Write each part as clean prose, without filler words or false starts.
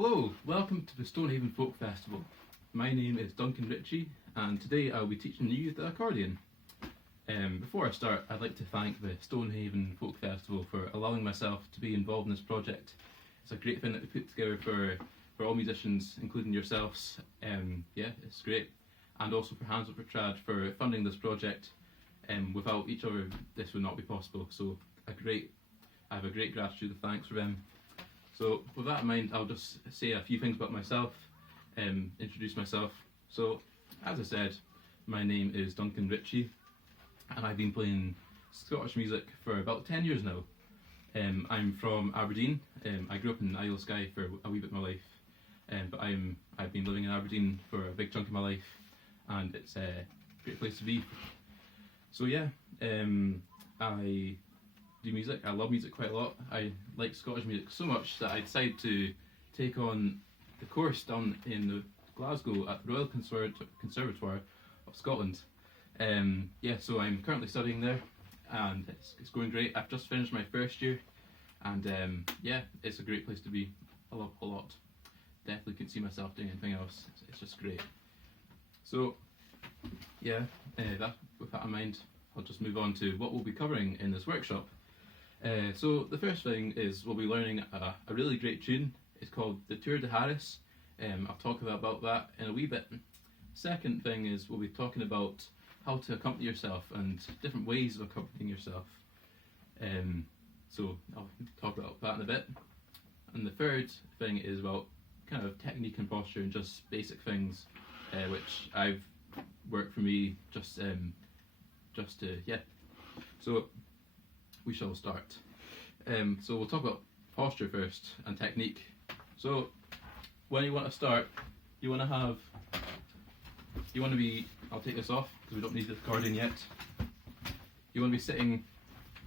Hello, welcome to the Stonehaven Folk Festival. My name is Duncan Ritchie and today I'll be teaching you the accordion. Before I start, I'd like to thank the Stonehaven Folk Festival for allowing myself to be involved in this project. It's a great thing that we put together for all musicians, including yourselves. Yeah, it's great. And also for Hands Up for Trad for funding this project. Without each other, this would not be possible. So I have a great gratitude and thanks for them. So with that in mind, I'll just say a few things about myself, introduce myself. So as I said, my name is Duncan Ritchie and I've been playing Scottish music for about 10 years now. I'm from Aberdeen. I grew up in Isle of Skye for a wee bit of my life, but I've been living in Aberdeen for a big chunk of my life and it's a great place to be. So yeah, I do music. I love music quite a lot. I like Scottish music so much that I decided to take on the course down in Glasgow at the Royal Conservatoire of Scotland. Yeah, so I'm currently studying there and it's going great. I've just finished my first year and yeah, it's a great place to be. I love it a lot. Definitely couldn't see myself doing anything else. It's just great. So yeah, with that in mind, I'll just move on to what we'll be covering in this workshop. So the first thing is we'll be learning a really great tune. It's called the Tour de Harris. I'll talk about that in a wee bit. Second thing is we'll be talking about how to accompany yourself and different ways of accompanying yourself. So I'll talk about that in a bit. And the third thing is about kind of technique and posture and just basic things, which I've worked for me just to, yeah. So we shall start. So we'll talk about posture first and technique. So when you want to start, you want to be, I'll take this off because we don't need the accordion yet. You want to be sitting,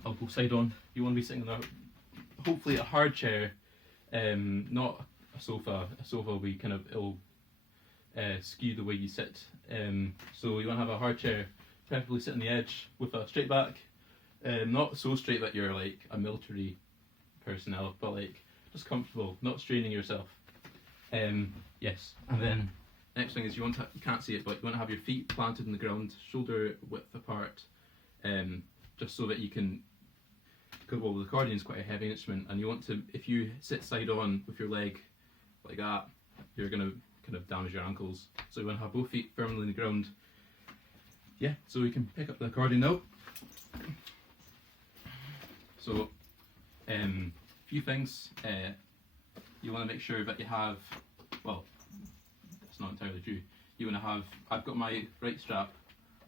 I'll go side on, you want to be sitting on hopefully a hard chair, not a sofa. A sofa will be kind of, it'll skew the way you sit. So you want to have a hard chair, preferably sit on the edge with a straight back. Not so straight that you're like a military personnel, but like just comfortable, not straining yourself. Yes, and then next thing is you can't see it, but you want to have your feet planted in the ground, shoulder width apart, just so that you can, because well, the accordion is quite a heavy instrument, and you want to, if you sit side on with your leg like that, you're going to kind of damage your ankles. So you want to have both feet firmly in the ground. Yeah, so we can pick up the accordion now. So, few things. You want to make sure that you have, well, that's not entirely true. You want to have, I've got my right strap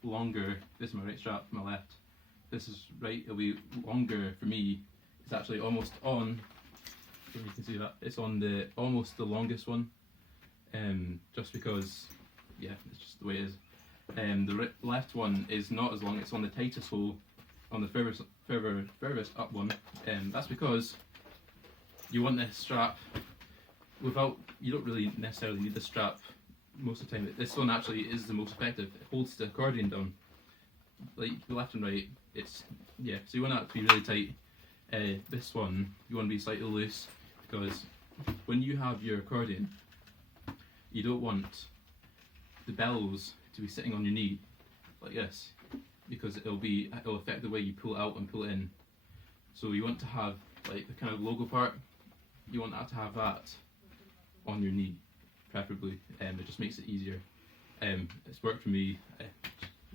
longer, this is my right strap, my left. This is right, it'll be longer for me. It's actually almost on, so you can see that, it's on almost the longest one. Just because, yeah, it's just the way it is. The left one is not as long, it's on the tightest hole, on the furthest up one. That's because you want this strap without, you don't really necessarily need the strap most of the time. This one actually is the most effective. It holds the accordion down. Like the left and right, it's, yeah, so you want that to be really tight. This one, you want to be slightly loose because when you have your accordion, you don't want the bellows to be sitting on your knee like this, because it'll affect the way you pull it out and pull it in. So you want to have like the kind of logo part, you want that to have that on your knee, preferably. It just makes it easier. It's worked for me.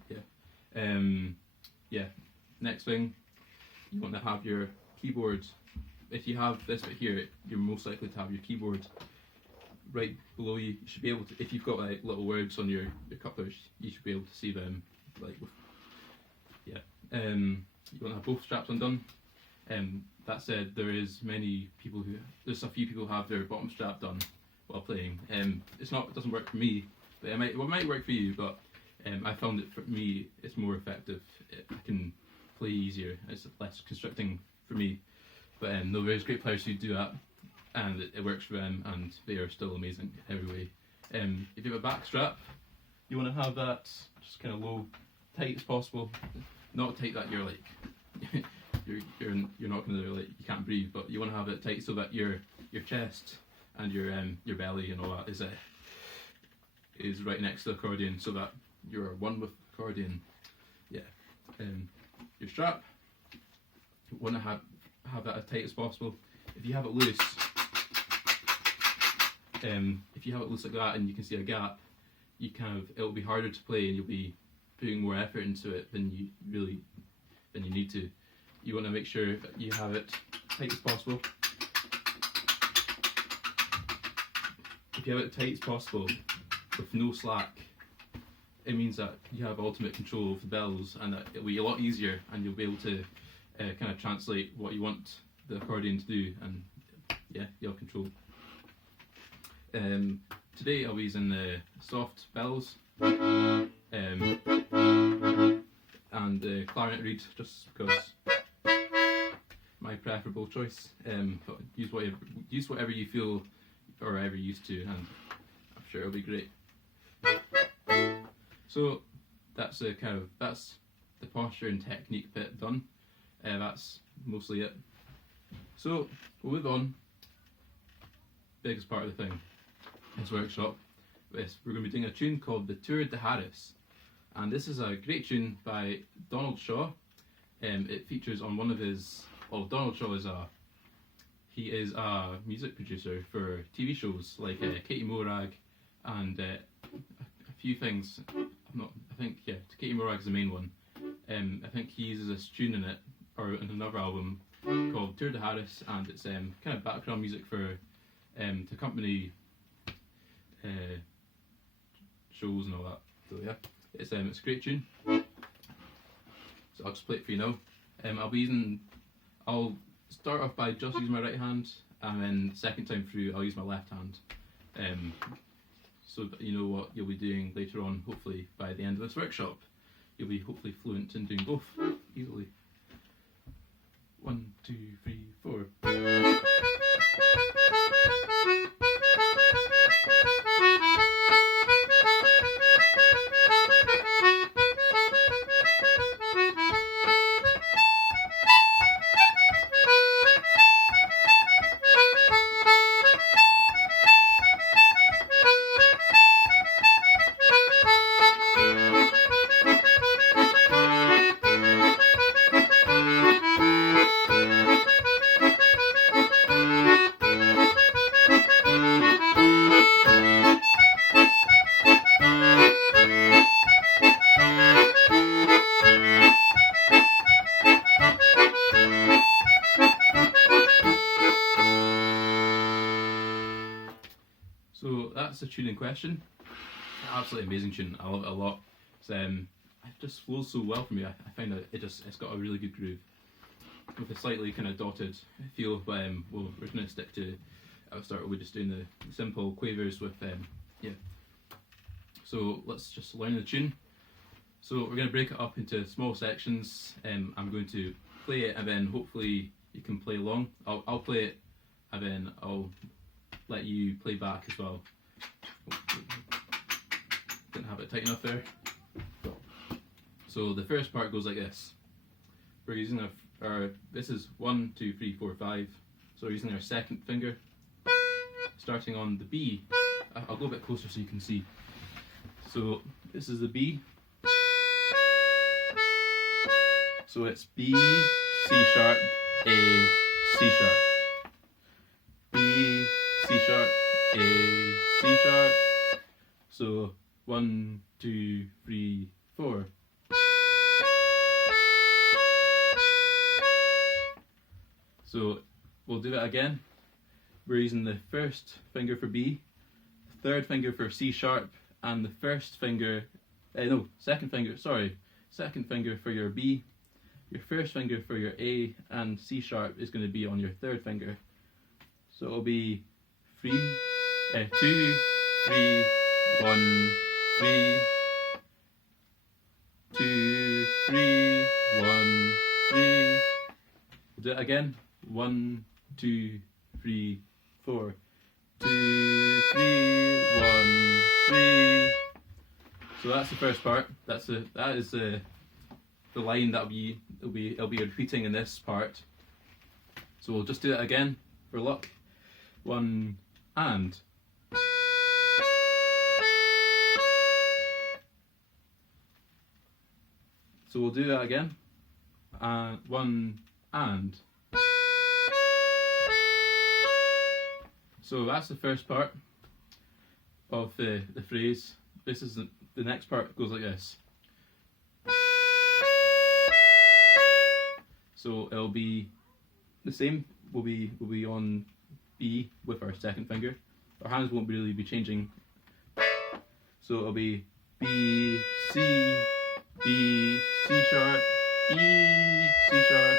Yeah. Yeah. Next thing, you want to have your keyboard. If you have this bit here, you're most likely to have your keyboard right below you. You should be able to, if you've got like little words on your couplers, you should be able to see them. Like, yeah. You want to have both straps undone. That said, there's a few people who have their bottom strap done while playing. It doesn't work for me, but it might work for you. But I found it, for me, it's more effective. I can play easier. It's less constricting for me. But no, there's great players who do that, and it works for them, and they are still amazing every way. If you have a back strap, you want to have that just kind of low, tight as possible. Not tight that you're like you're not going to, like, you can't breathe, but you want to have it tight so that your chest and your belly and all that is right next to the accordion, so that you're one with the accordion. Yeah. Your strap, you want to have that as tight as possible. If you have it loose, like that, and you can see a gap, it'll be harder to play, and you'll be putting more effort into it than you need to. You want to make sure that you have it tight as possible. If you have it tight as possible with no slack, it means that you have ultimate control of the bells, and that it'll be a lot easier, and you'll be able to kind of translate what you want the accordion to do, and yeah, you have control. Today I'll be using the soft bells and the clarinet reed, just because my preferable choice. But use whatever you feel or whatever you're used to, and I'm sure it'll be great. So that's the posture and technique bit done. That's mostly it. So we'll move on. Biggest part of the thing, this workshop. We're going to be doing a tune called the Tour de Harris, and this is a great tune by Donald Shaw. It features on one of his. Well, Donald Shaw is a music producer for TV shows like Katie Morag and a few things. Katie Morag is the main one. I think he uses this tune in it, or in another album called Tour de Harris, and it's kind of background music for to accompany shows and all that. So yeah, it's a great tune. So I'll just play it for you now. I'll start off by just using my right hand, and then second time through I'll use my left hand. So that you know what you'll be doing later on. Hopefully by the end of this workshop, you'll be hopefully fluent in doing both easily. 1, 2, 3, 4. So that's the tune in question. Absolutely amazing tune. I love it a lot. It just flows so well for me. I find that it's got a really good groove with a slightly kind of dotted feel. But we're going to stick to. I'll start with just doing the simple quavers with yeah. So let's just learn the tune. So we're going to break it up into small sections. I'm going to play it, and then hopefully you can play along. I'll play it, and then I'll let you play back as well. Didn't have it tight enough there. So the first part goes like this. We're using our this is 1, 2, 3, 4, 5. So we're using our second finger, starting on the B. I'll go a bit closer so you can see. So this is the B. So it's B, C sharp, A, C sharp. B, C sharp, A, C sharp. So 1, 2, 3, 4. So we'll do it again. We're using the first finger for B, the third finger for C sharp, and the second finger for your B. Your first finger for your A, and C sharp is going to be on your third finger. So it'll be 2, 3, 1, 3, 2, 3, 1, 3. We'll do it again. 1, 2, 3, 4. 2, 3, 1, 3. So that's the first part. That is the line it'll be repeating in this part. So we'll just do it again for luck. 1 and. So we'll do that again. 1 and. So that's the first part of the phrase. This is the next part goes like this. So it'll be the same. We'll be on B with our second finger. Our hands won't really be changing. So it'll be B, C, B, C sharp, E, C sharp.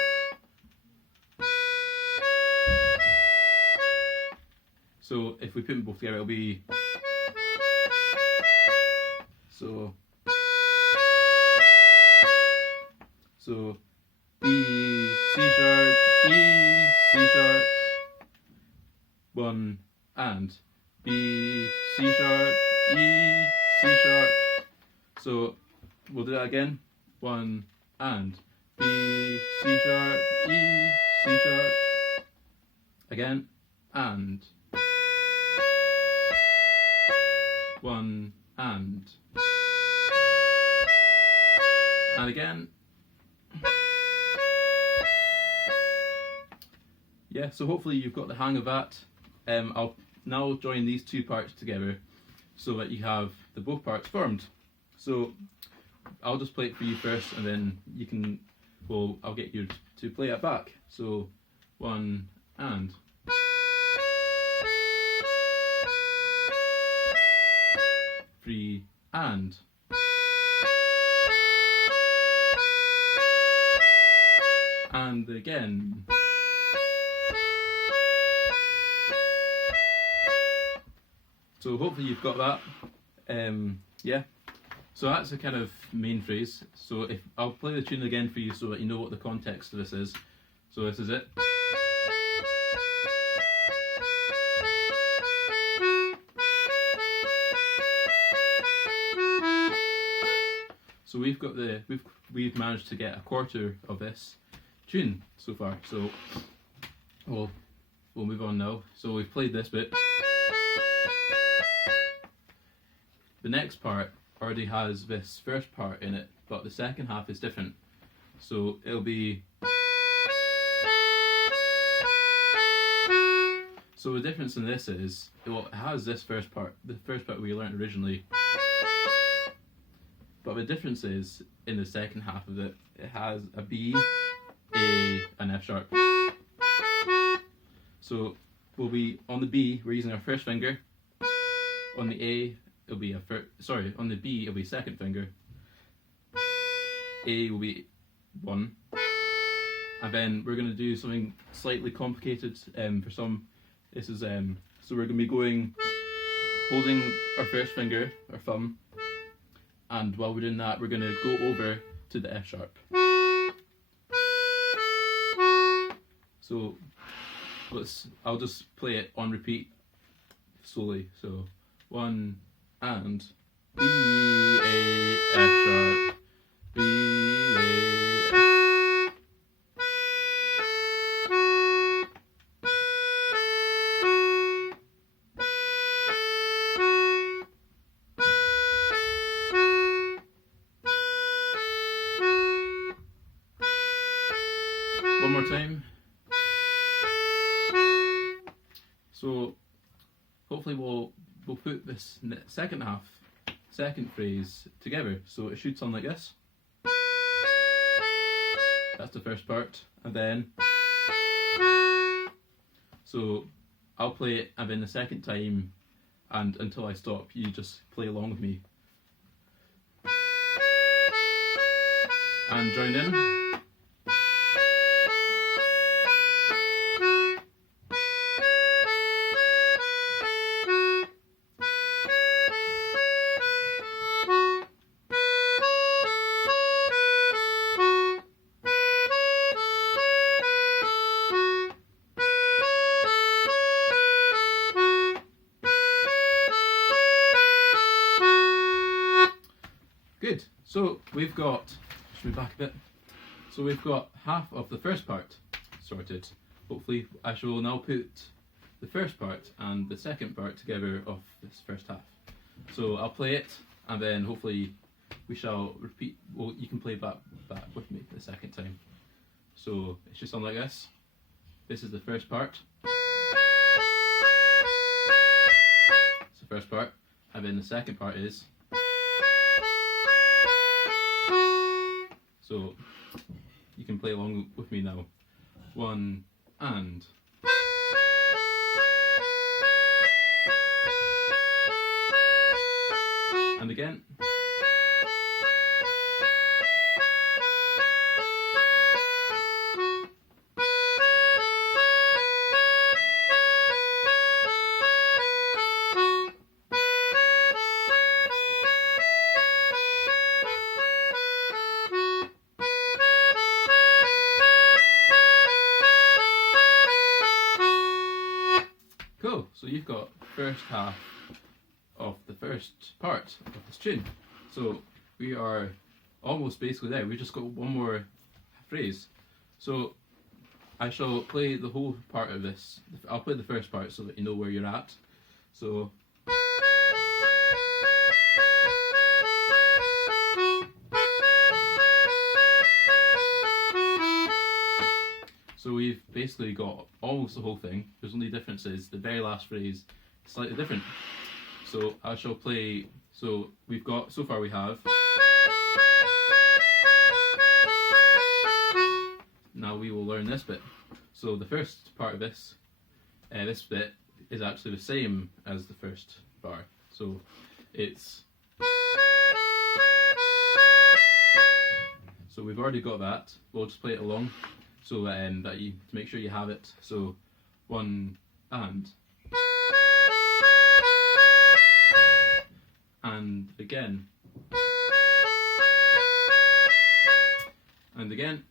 So if we put them both together, it'll be so B, C sharp, E, C sharp, 1 and B, C sharp, E, C sharp. So we'll do that again. 1 and B, C sharp, E, C sharp. Again and 1 and again. Yeah, so hopefully you've got the hang of that. I'll now join these two parts together so that you have the both parts formed. So I'll just play it for you first, and then you can. Well, I'll get you to play it back. So 1 and. Three and. And again. So hopefully you've got that. Yeah. So that's the kind of main phrase. So if I'll play the tune again for you so that you know what the context of this is. So this is it. So we've managed to get a quarter of this tune so far. So we'll move on now. So we've played this bit. The next part already has this first part in it, but the second half is different. So it'll be. So the difference in this is, well, it has this first part, the first part we learnt originally. But the difference is, in the second half of it, it has a B, A, and F sharp. So we'll be on the B, we're using our first finger. On the A, it'll be on the B, it'll be second finger. A will be 1. And then we're going to do something slightly complicated for some. This is so we're going to be holding our first finger, our thumb. And while we're doing that, we're going to go over to the F sharp. So I'll just play it on repeat slowly. So 1 and B, A, F sharp, B, A, F. One more time. So hopefully we'll put this second phrase together. So it should sound like this. That's the first part, and then so I'll play it, and then the second time, and until I stop, you just play along with me and join in. Good. So we've got, just move back a bit. So we've got half of the first part sorted. Hopefully I shall now put the first part and the second part together of this first half. So I'll play it, and then hopefully we shall repeat. Well, you can play back with me the second time. So it's just something like this. This is the first part. It's the first part, and then the second part is. So you can play along with me now. 1 and. And again. Cool, so you've got first half of the first part of this tune. So we are almost basically there. We've just got one more phrase. So I shall play the whole part of this. I'll play the first part so that you know where you're at. So we've basically got almost the whole thing. There's only differences. The very last phrase is slightly different. So I shall play. So we've got, so far we have. Now we will learn this bit. So the first part of this, this bit is actually the same as the first bar. So it's. So we've already got that. We'll just play it along. So that you, to make sure you have it. So 1 and again and again.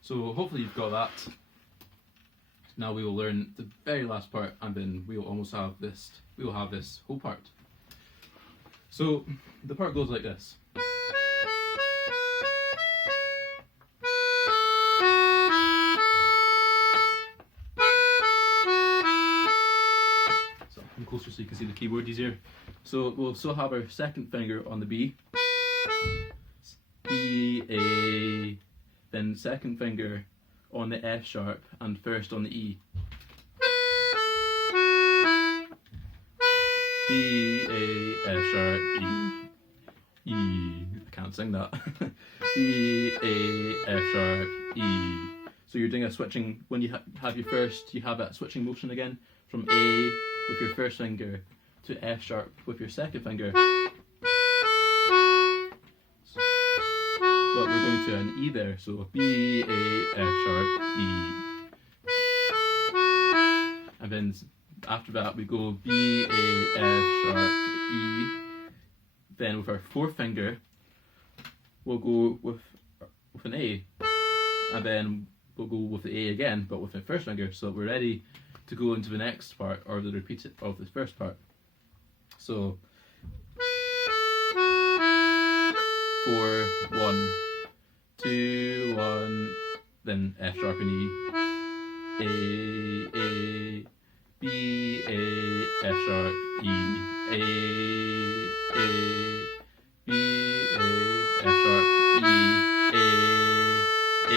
So hopefully you've got that. Now we will learn the very last part, and then we will almost have this. We will have this whole part. So the part goes like this. Closer so you can see the keyboard easier. So we'll still have our second finger on the B, B, A, then second finger on the F sharp and first on the E. B, A, F sharp, E, E. I can't sing that. B, A, F sharp, E. So you're doing a switching, when you have your first, you have that switching motion again from A with your first finger to F sharp with your second finger. But we're going to an E there, so B, A, F sharp, E. And then after that we go B, A, F sharp, E. Then with our fourth finger we'll go with an A. And then we'll go with the A again, but with the first finger, so we're ready to go into the next part, or the repeat of the first part. So 4, 1, 2, 1, then F sharp and E, A, B, A, F sharp, E, A, B, A, F sharp, E, A.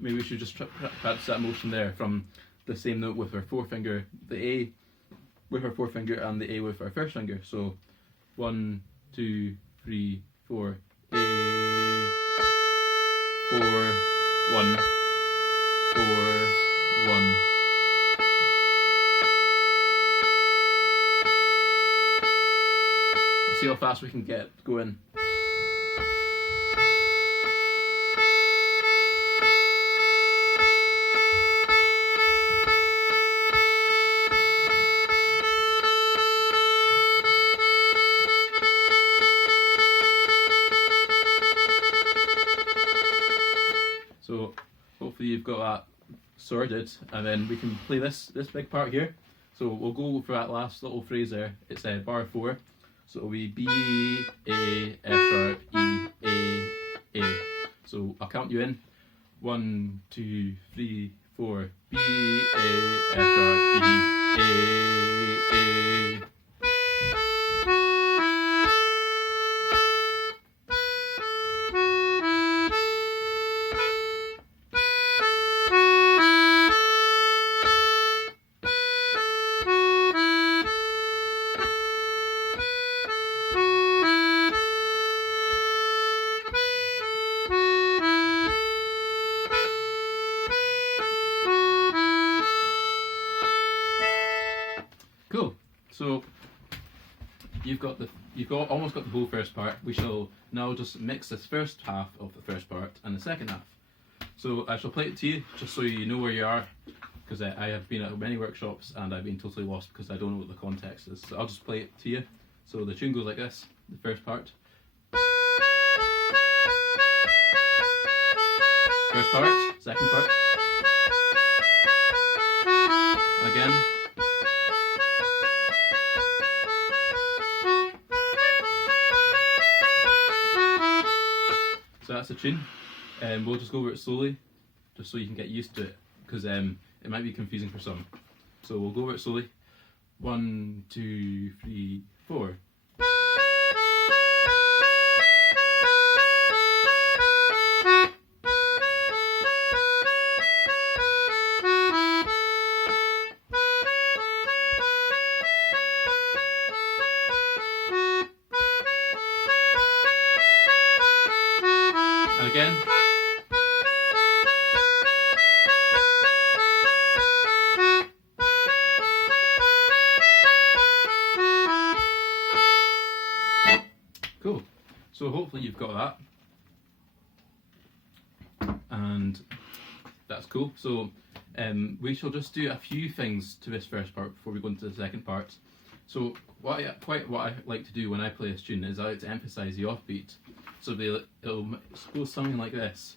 Maybe we should just practice that motion there from the same note with our fourth finger, the A with our fourth finger and the A with our first finger. So 1, 2, 3, 4, A, 4, 1, 4, 1. We'll see how fast we can get going. So hopefully you've got that sorted, and then we can play this big part here. So we'll go for that last little phrase there. It's bar 4. So it'll be B, A, F sharp, E, A, A. So I'll count you in. 1, 2, 3, 4. B, A, F, sharp, E, A. Cool. So you've almost got the whole first part. We shall now just mix this first half of the first part and the second half. So I shall play it to you just so you know where you are, because I have been at many workshops and I've been totally lost because I don't know what the context is. So I'll just play it to you. So the tune goes like this, the first part. First part, second part. And again. So that's the tune. We'll just go over it slowly, just so you can get used to it, because it might be confusing for some. So we'll go over it slowly. 1, 2, 3, 4. And again. Cool. So hopefully you've got that. And that's cool. So we shall just do a few things to this first part before we go into the second part. So what I like to do when I play this tune is I like to emphasise the offbeat. So it'll go something like this.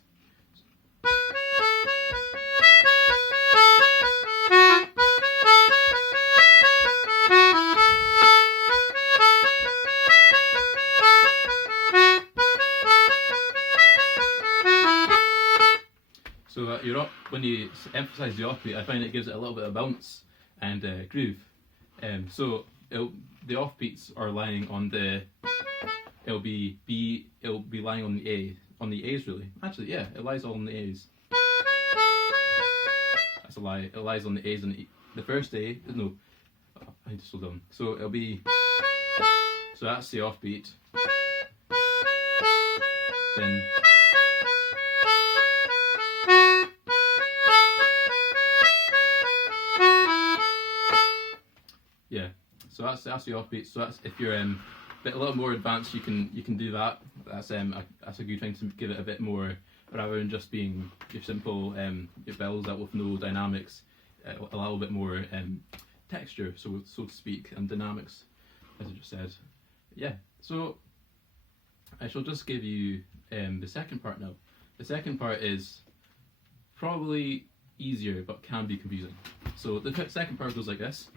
So that you're up, when you emphasise the offbeat, I find it gives it a little bit of bounce and groove. So the offbeats are lying on the. It'll be lying on the A's really. Actually, yeah, it lies all on the A's. That's a lie. It lies on the A's and the first A. No, I need to slow down. So it'll be. So that's the offbeat. Then. Yeah. So that's the offbeat. So that's if you're a little more advanced, you can do that. That's a good thing to give it a bit more, rather than just being your simple your bells out with no dynamics. A little bit more texture, so to speak, and dynamics, as I just said. Yeah. So I shall just give you the second part now. The second part is probably easier, but can be confusing. So the second part goes like this.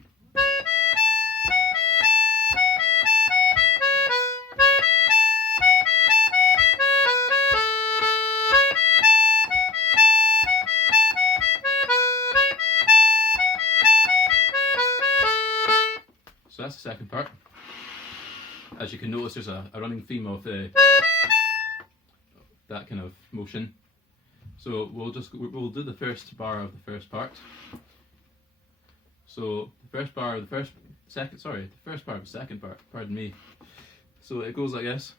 So that's the second part. As you can notice, there's a running theme of that kind of motion. So we'll do the first bar of the first part. So the first bar of the first part of the second part. Pardon me. So it goes like this.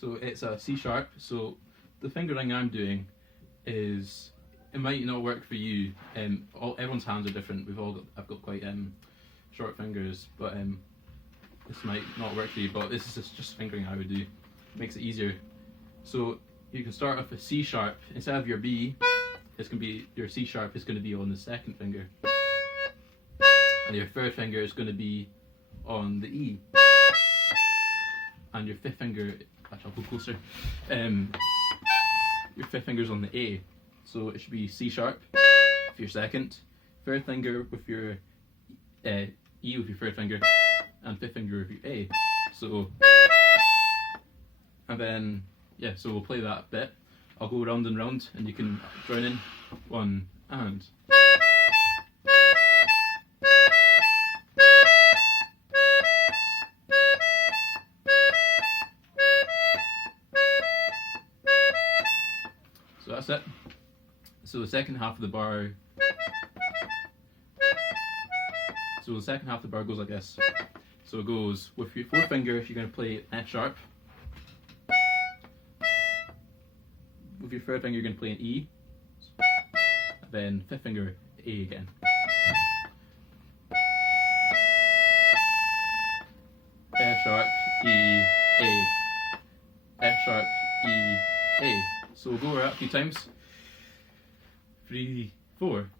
So it's a C sharp. So the fingering I'm doing is, it might not work for you. Everyone's hands are different. I've got quite short fingers, but this might not work for you. But this is just fingering I would do. It makes it easier. So you can start off with C sharp instead of your B. It's gonna be your C sharp is gonna be on the second finger, and your third finger is gonna be on the E, and your fifth finger. Actually, I'll go closer. Your fifth finger's on the A, so it should be C sharp for your second, third finger with your E with your third finger, and fifth finger with your A. So, and then, yeah, so we'll play that bit. I'll go round and round and you can join in. 1 and. So that's it. So the second half of the bar. So the second half of the bar goes like this. So it goes with your fourth finger, you're going to play F sharp. With your third finger, you're going to play an E. And then fifth finger, A again. F sharp, E, A. F sharp, E, A. So we'll go over that a few times. 3, 4.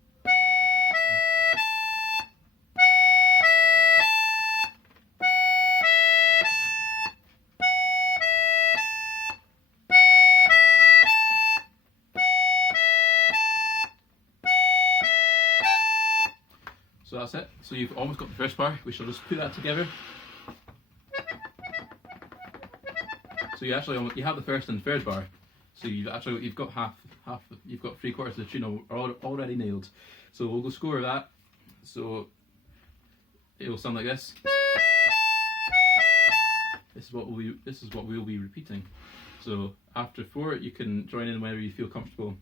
So that's it. So you've almost got the first bar. We shall just put that together. So you actually you have the first and third bar. So you've got half you've got 3/4 of the tune already nailed. So we'll go score that. So it will sound like this. This is what we'll be repeating. So after 4, you can join in whenever you feel comfortable.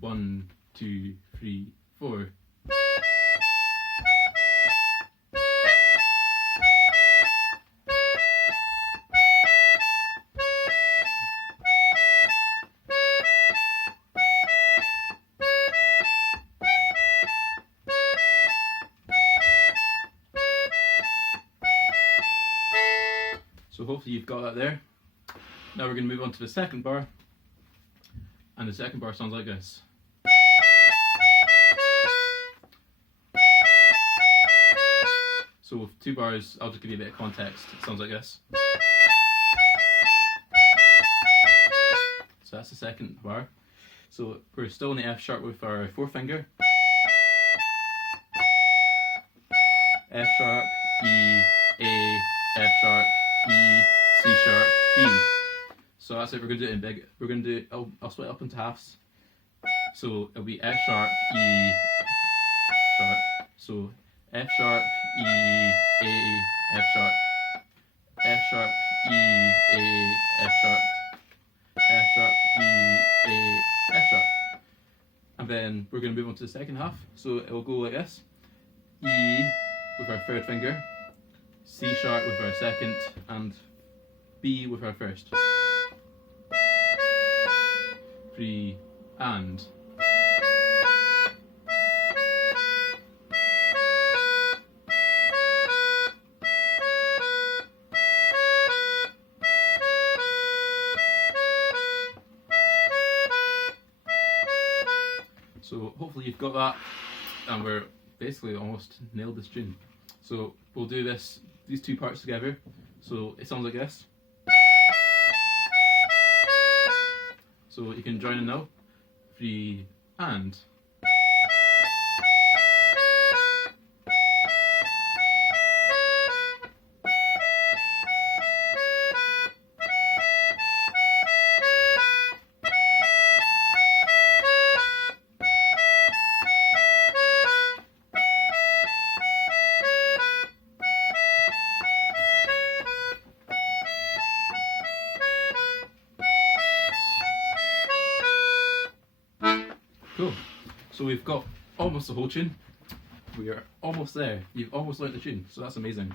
1, 2, 3, 4. So hopefully you've got that there. Now we're going to move on to the second bar, and the second bar sounds like this. So with 2 bars, I'll just give you a bit of context. It sounds like this. So that's the second bar. So we're still in the F sharp with our fourth finger. F sharp, E, A, F sharp, E, C sharp, B. So that's it. We're going to do it in big. We're going to do. I'll split it up into halves. So it'll be F sharp, E sharp. So F sharp, E, A, F sharp. F sharp, E, A, F sharp. F sharp, E, A, F sharp. And then we're going to move on to the second half. So it will go like this. E with our third finger. C sharp with our second, and B with our first. 3 and. So hopefully you've got that, and we're basically almost nailed this tune. So we'll do these 2 parts together. So it sounds like this. So you can join in now. 3 and. Cool. So we've got almost the whole tune. We are almost there. You've almost learnt the tune, so that's amazing.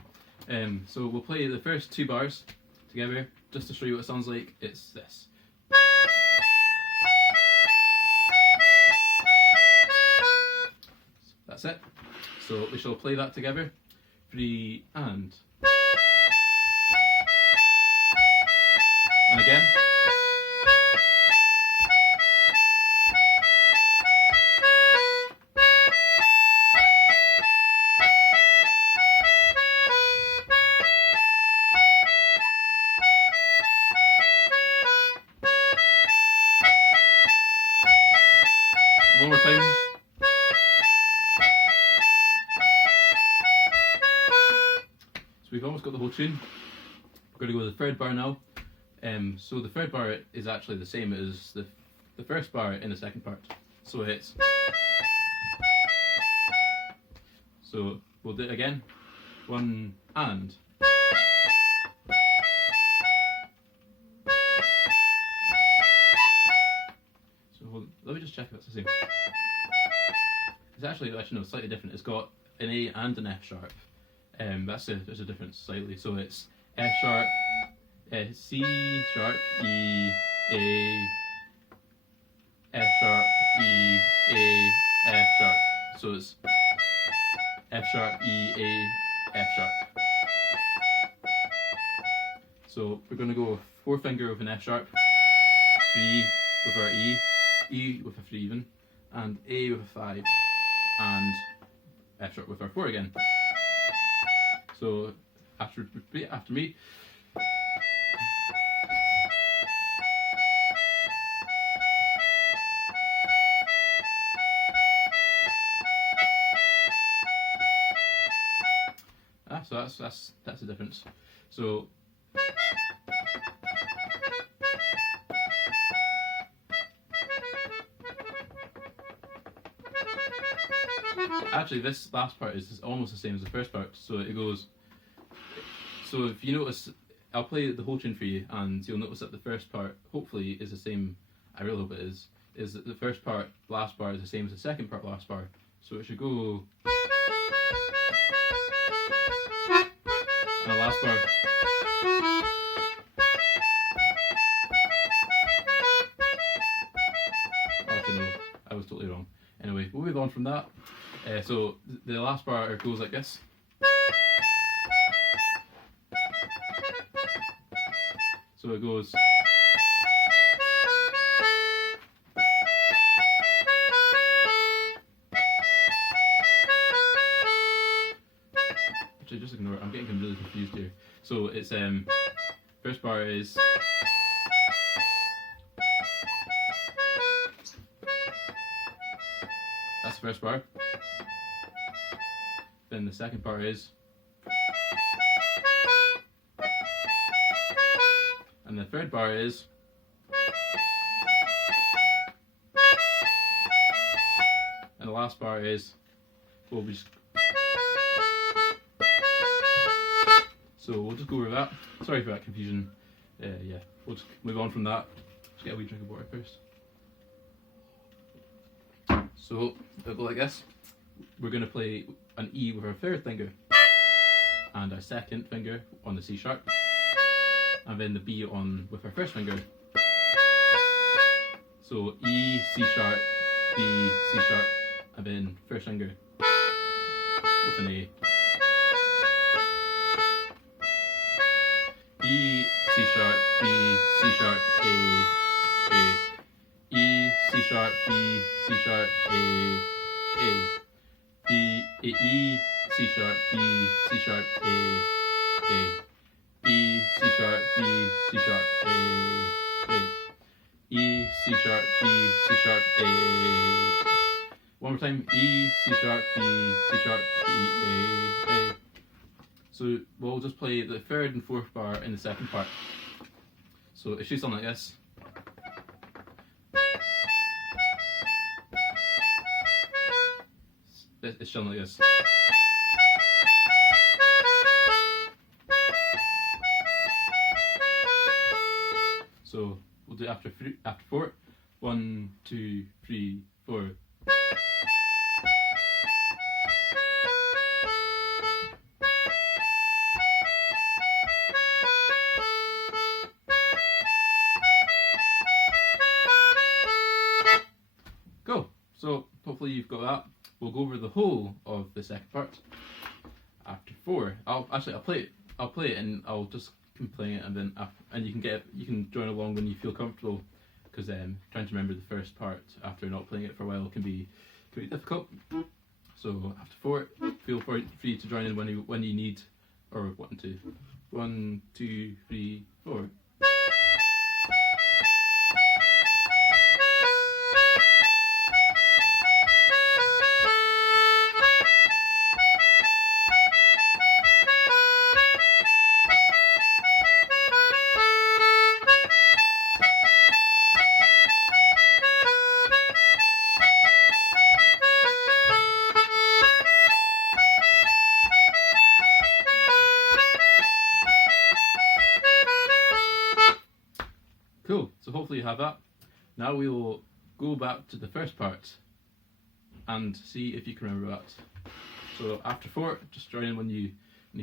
So we'll play the first 2 bars together, just to show you what it sounds like. It's this. That's it. So we shall play that together. 3 and. And again. One more time. So we've almost got the whole tune. We're going to go with the third bar now. So the third bar is actually the same as the first bar in the second part. So it's. So we'll do it again. One and. So let me just check if it's the same. It's actually no, slightly different. It's got an A and an F sharp. There's a difference slightly. So it's F sharp, C sharp, E, A, F sharp, E, A, F sharp. So it's F sharp, E, A, F sharp. So we're going to go 4 finger with an F sharp, 3 with our E with a 3 even, and A with a 5, and F sharp with our 4 again. So after me. So that's the difference. So actually this last part is almost the same as the first part. So it goes. So if you notice, I'll play the whole tune for you, and you'll notice that the first part hopefully is the same. I really hope it is. Is that the first part last bar is the same as the second part last bar. So it should go. And the last bar. Actually, no, I was totally wrong. Anyway, we'll move on from that. So the last bar goes like this. So it goes. Actually, just ignore it. I'm getting really confused here. So it's first bar is. That's the first bar. Then the second part is. And the third bar is. And the last bar is. We'll just. So we'll just go over that. Sorry for that confusion. Yeah, we'll just move on from that. Just get a wee drink of water first. So it'll go like this. We're going to play an E with our third finger, and our second finger on the C sharp, and then the B on with our first finger. So E, C sharp, B, C sharp, and then first finger with an A. E, C sharp, B, C sharp, A, A. E, C sharp, B, C sharp, A, A. B, E, C sharp, B, C sharp, A, A. E, C sharp, B, C sharp, A, A. E, C sharp, B, C sharp, A. One more time. E, C sharp, B, C sharp, E, A. So we'll just play the third and fourth bar in the second part. So it should sound like this. It's sounding like this. So we'll do it after 4. 1, 2, 3, 4. Go. So hopefully you've got that. We'll go over the whole of the second part after 4. I'll play it and I'll just keep playing it, and then and you can join along when you feel comfortable, because trying to remember the first part after not playing it for a while can be difficult. So after 4, feel free to join in when you need or want to. 1, 2, 3, 4. Cool. So hopefully you have that. Now we'll go back to the first part and see if you can remember that. So after 4, just join in when you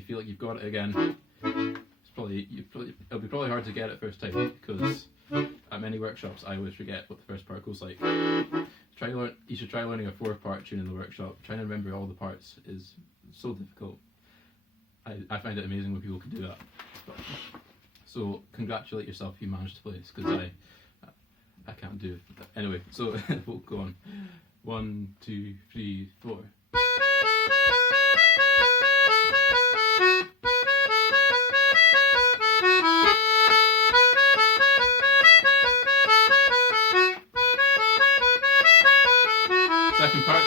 feel like you've got it again. It'll be probably hard to get it first time because at many workshops I always forget what the first part goes like. You should try learning a 4-part tune in the workshop. Trying to remember all the parts is so difficult. I find it amazing when people can do that. So congratulate yourself if you managed to play this, because I can't do it. Anyway, so we'll go on. 1, 2, 3, 4. Second part.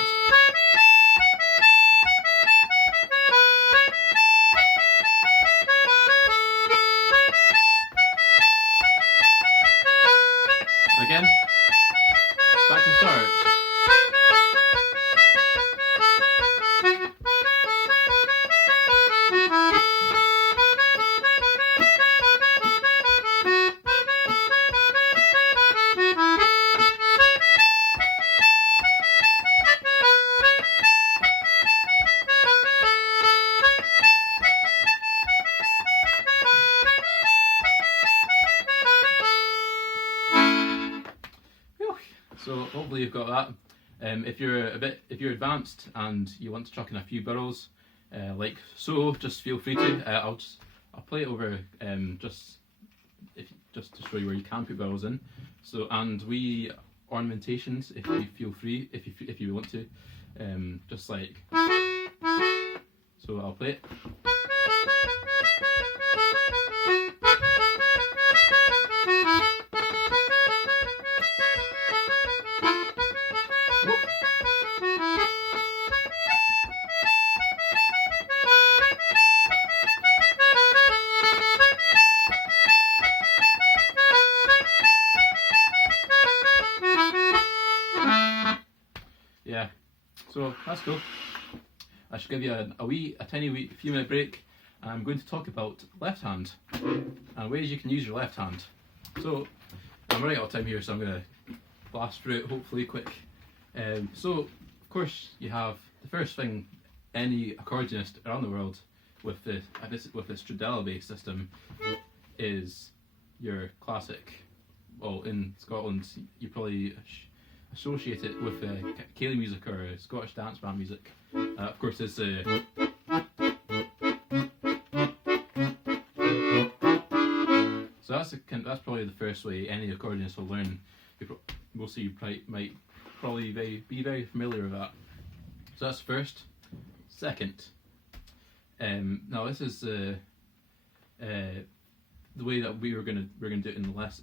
Again. Back to start. So hopefully you've got that. If you're advanced and you want to chuck in a few burrows, like so, just feel free to. I'll play it over just to show you where you can put burrows in. So, and we ornamentations, if you feel free, if you want to, just like so. I'll play it. Yeah, so that's cool. I should give you a tiny few minute break. I'm going to talk about left hand and ways you can use your left hand. So I'm running out of time here, so I'm going to blast through it hopefully quick. So of course you have the first thing any accordionist around the world with the Stradella based system is your classic. Well, in Scotland you probably associate it with Cayley music or Scottish dance band music. Of course, it's so that's probably the first way any accordionist will learn. Most of you might be very familiar with that. So that's first. Second, now this is the way that we're gonna do it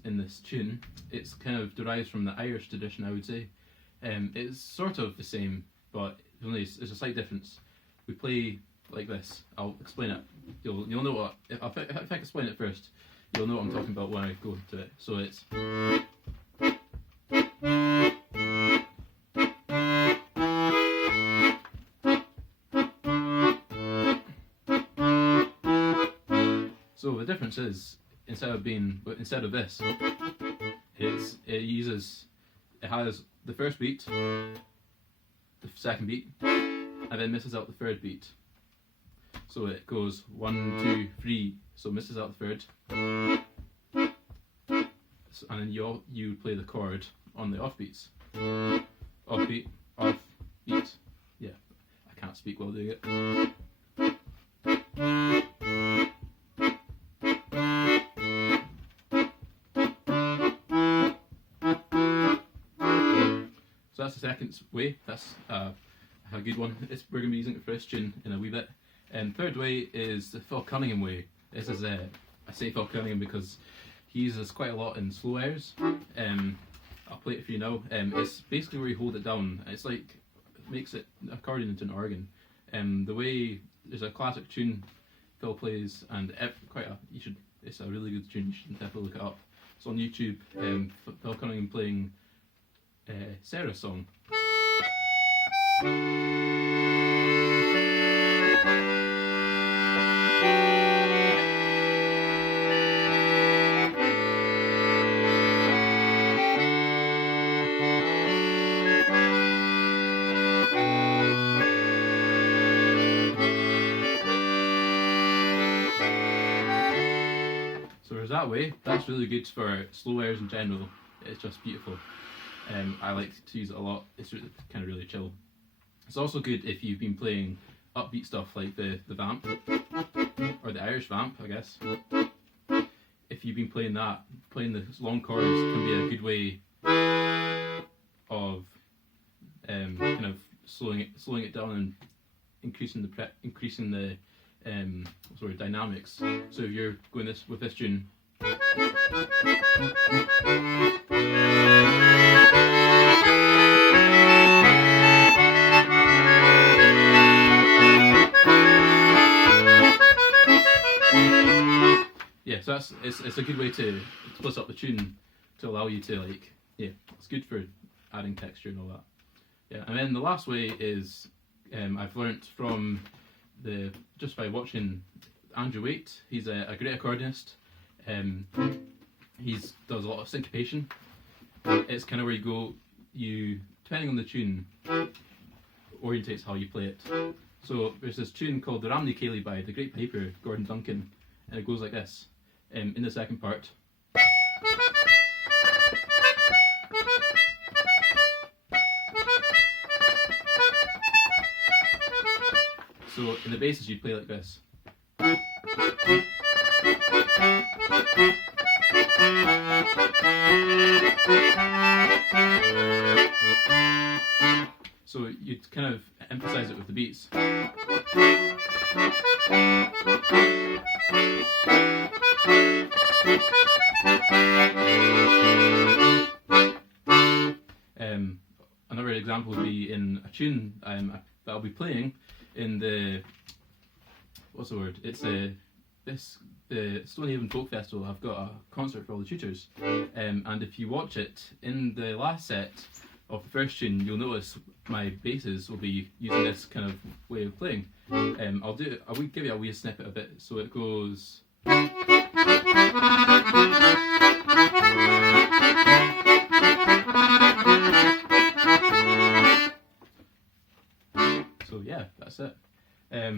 in this tune. It's kind of derives from the Irish tradition, I would say. It's sort of the same, but there's a slight difference. We play like this. I'll explain it. You'll know what if I explain it first. You'll know what I'm talking about when I go to it. So it's. So the difference is instead of this, it has the first beat, the second beat, and then misses out the third beat. So it goes 1, 2, 3. So misses out the third, so, and then you play the chord on the off beats. Off beat, off beat. Yeah, I can't speak while doing it. So that's the second way. That's a good one. We're going to be using it for this tune in a wee bit. And third way is the Phil Cunningham way. This is I say Phil Cunningham because he uses quite a lot in slow airs. I'll play it for you now. It's basically where you hold it down. It's like makes it accordion into an organ. The way there's a classic tune Phil plays, and it's a really good tune. You should definitely look it up. It's on YouTube. Phil Cunningham playing Sarah's song. Whereas that way, that's really good for slow airs in general. It's just beautiful. I like to use it a lot. It's really, kind of really chill. It's also good if you've been playing upbeat stuff like the vamp, or the Irish vamp, I guess. If you've been playing that, playing the long chords can be a good way of kind of slowing it down and increasing the dynamics. So if you're going with this tune, yeah, so it's a good way to split up the tune to allow you to it's good for adding texture and all that. Yeah, and then the last way is I've learnt from just by watching Andrew Waite. He's a great accordionist. He does a lot of syncopation. It's kind of where you depending on the tune, orientates how you play it. So there's this tune called the Ramney Ceilidh by the great piper Gordon Duncan, and it goes like this. In the second part. So in the basses you play like this. So you'd kind of emphasize it with the beats. Another example would be in a tune that I'll be playing in the the Stonehaven Folk Festival. I've got a concert for all the tutors, and if you watch it in the last set of the first tune, you'll notice my basses will be using this kind of way of playing. I will give you a wee snippet of it. So it goes. So yeah, that's it.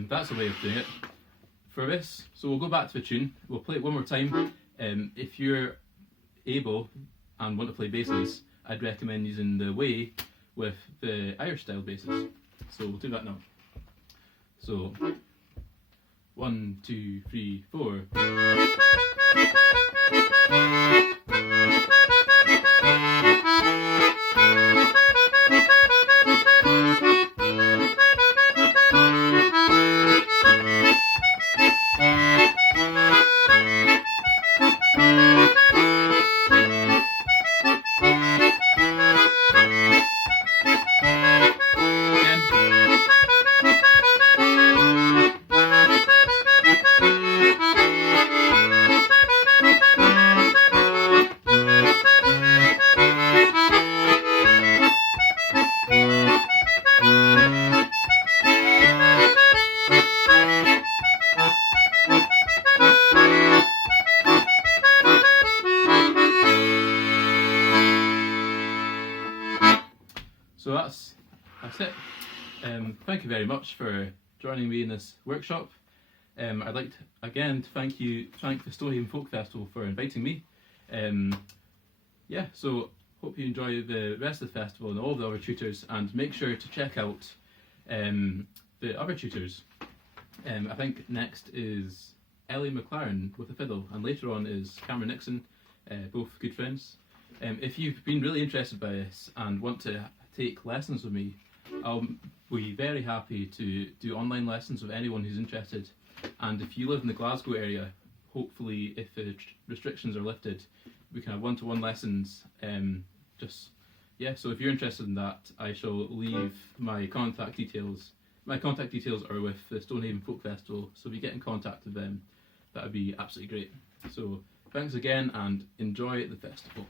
That's the way of doing it. For this, so we'll go back to the tune. We'll play it one more time. If you're able and want to play basses, I'd recommend using the way with the Irish style basses. So we'll do that now. So 1, 2, 3, 4. So that's it. Thank you very much for joining me in this workshop. I'd like to, again to thank the Stonehaven Folk Festival for inviting me. So hope you enjoy the rest of the festival and all the other tutors, and make sure to check out the other tutors. I think next is Ellie McLaren with the fiddle, and later on is Cameron Nixon, both good friends. If you've been really interested by this and want to take lessons with me, I'll be very happy to do online lessons with anyone who's interested. And if you live in the Glasgow area, hopefully if the restrictions are lifted, we can have one-to-one lessons. So if you're interested in that, I shall leave my contact details. My contact details are with the Stonehaven Folk Festival, so if you get in contact with them, that would be absolutely great. So thanks again and enjoy the festival.